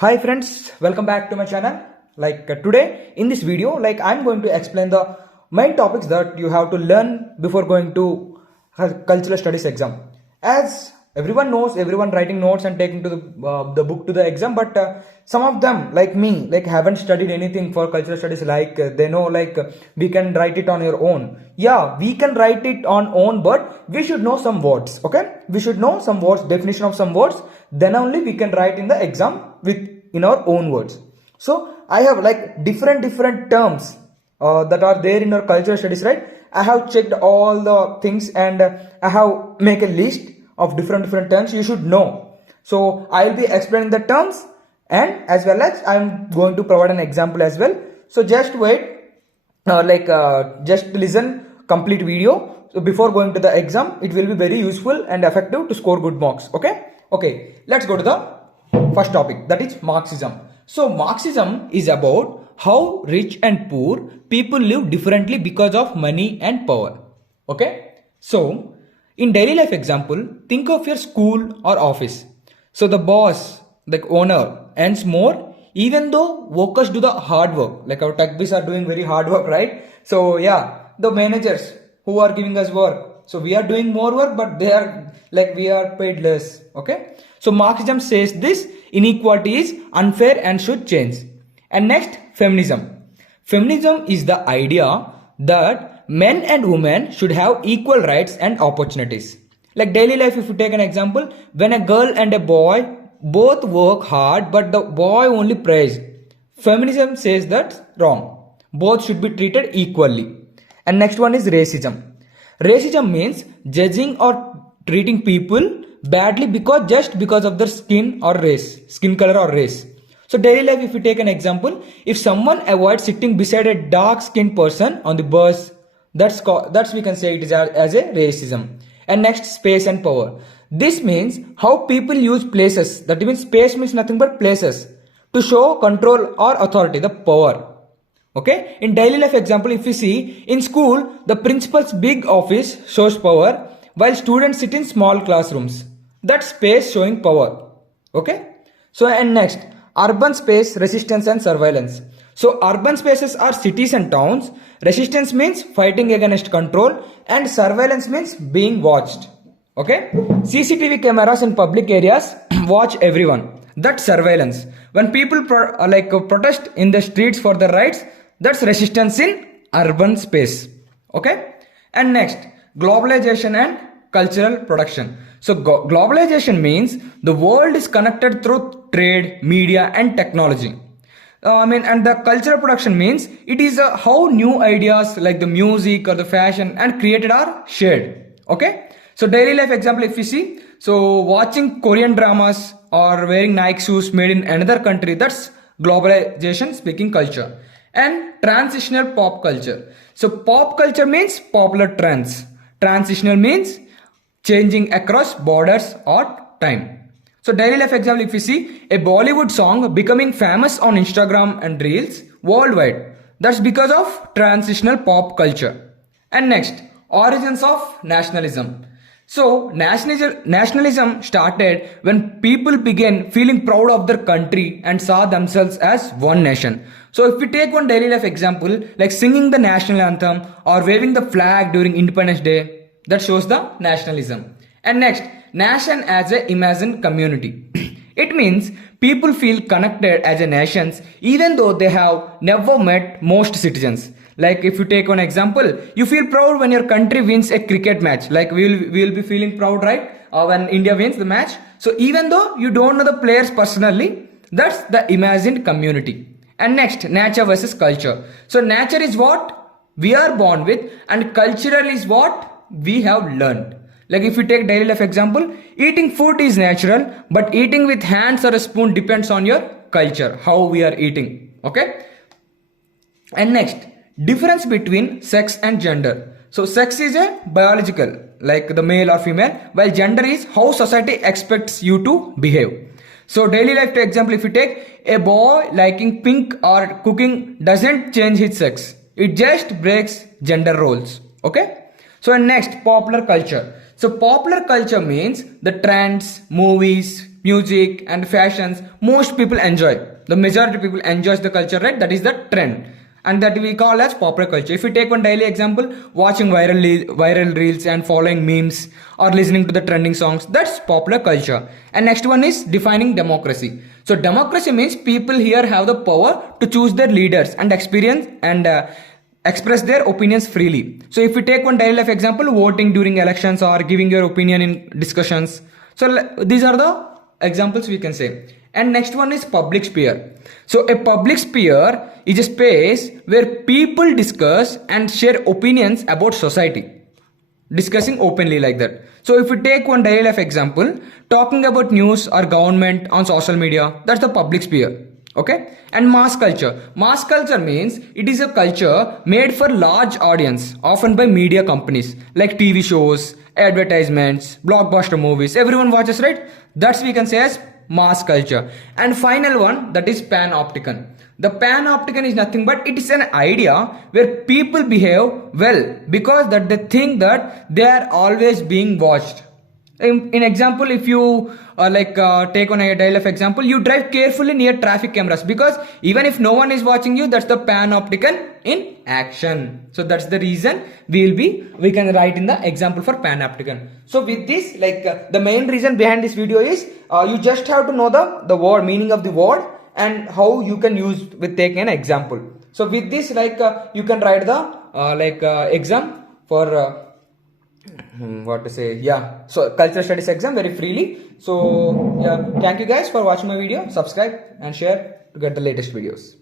Hi friends, welcome back to my channel. Today in this video, I'm going to explain the main topics that you have to learn before going to cultural studies exam. As everyone knows, everyone writing notes and taking to the book to the exam, but some of them like me haven't studied anything for cultural studies. They know we can write it on your own. Yeah, we can write it on own, but we should know some words. Okay, we should know some words, definition of some words, then only we can write in the exam with in our own words. So I have different terms that are there in our cultural studies, right? I have checked all the things and I have make a list of different terms you should know. So I will be explaining the terms and as well as I am going to provide an example as well. So just wait, just listen complete video. So before going to the exam, it will be very useful and effective to score good marks. Okay, let's go to the first topic, that is Marxism. So Marxism is about how rich and poor people live differently because of money and power. Okay, so in daily life example, think of your school or office. So the boss, the owner, earns more even though workers do the hard work. Like our techbies are doing very hard work, right? So yeah, the managers who are giving us work, so we are doing more work, but they are we are paid less. Okay, so Marxism says this inequality is unfair and should change. And next, feminism. Feminism is the idea that men and women should have equal rights and opportunities. Like daily life, if you take an example, when a girl and a boy both work hard, but the boy only prays, feminism says that's wrong. Both should be treated equally. And next one is racism. Racism means judging or treating people badly just because of their skin color or race. So daily life, if you take an example, if someone avoids sitting beside a dark skinned person on the bus, that's we can say it is as a racism. And next, space and power. This means how people use places. That means space means nothing but places to show control or authority, the power. Okay, in daily life example, if you see in school, the principal's big office shows power while students sit in small classrooms. That's space showing power. Okay, so and next, urban space, resistance and surveillance. So urban spaces are cities and towns. Resistance means fighting against control and surveillance means being watched. Okay, CCTV cameras in public areas watch everyone. That's surveillance. When people protest in the streets for their rights, that's resistance in urban space. Okay, and next, globalization and cultural production. So globalization means the world is connected through trade, media and technology. And the cultural production means it is how new ideas like the music or the fashion and created are shared. Okay, so daily life example, if you see, so watching Korean dramas or wearing Nike shoes made in another country, that's globalization speaking culture. And transitional pop culture. So pop culture means popular trends. Transitional means changing across borders or time. So daily life example, if you see a Bollywood song becoming famous on Instagram and Reels worldwide, that's because of transitional pop culture. And next, origins of nationalism. So nationalism started when people began feeling proud of their country and saw themselves as one nation. So if we take one daily life example, like singing the national anthem or waving the flag during Independence Day, that shows the nationalism. And next, nation as a imagined community. It means people feel connected as a nation even though they have never met most citizens. Like if you take one example, you feel proud when your country wins a cricket match. Like we'll be feeling proud, right? When India wins the match. So even though you don't know the players personally, that's the imagined community. And next, nature versus culture. So nature is what we are born with and cultural is what we have learned. Like if you take daily life example, eating food is natural, but eating with hands or a spoon depends on your culture, how we are eating. Okay. And next, difference between sex and gender. So sex is a biological, like the male or female, while gender is how society expects you to behave. So daily life example, if you take a boy liking pink or cooking doesn't change his sex. It just breaks gender roles. Okay. So next, popular culture. So popular culture means the trends, movies, music and fashions, most people enjoy. The majority people enjoys the culture, right? That is the trend. And that we call as popular culture. If we take one daily example, watching viral reels and following memes or listening to the trending songs, that's popular culture. And next one is defining democracy. So democracy means people here have the power to choose their leaders and experience and express their opinions freely. So if we take one daily life example, voting during elections or giving your opinion in discussions. So these are the examples we can say. And next one is public sphere. So a public sphere is a space where people discuss and share opinions about society, discussing openly like that. So if we take one daily life example, talking about news or government on social media, that's the public sphere. Okay. And mass culture means it is a culture made for large audience, often by media companies like TV shows, advertisements, blockbuster movies, everyone watches, right? That's we can say as mass culture. And final one, that is panopticon. The panopticon is nothing but it is an idea where people behave well because that they think that they are always being watched. In example, if you take on a daily life example, you drive carefully near traffic cameras because even if no one is watching you, that's the panopticon in action. So that's the reason we can write in the example for panopticon. So with this, the main reason behind this video is you just have to know the word meaning of the word and how you can use with taking an example. So with this, you can write the exam for what to say, yeah, so cultural studies exam very freely. So yeah, thank you guys for watching my video. Subscribe and share to get the latest videos.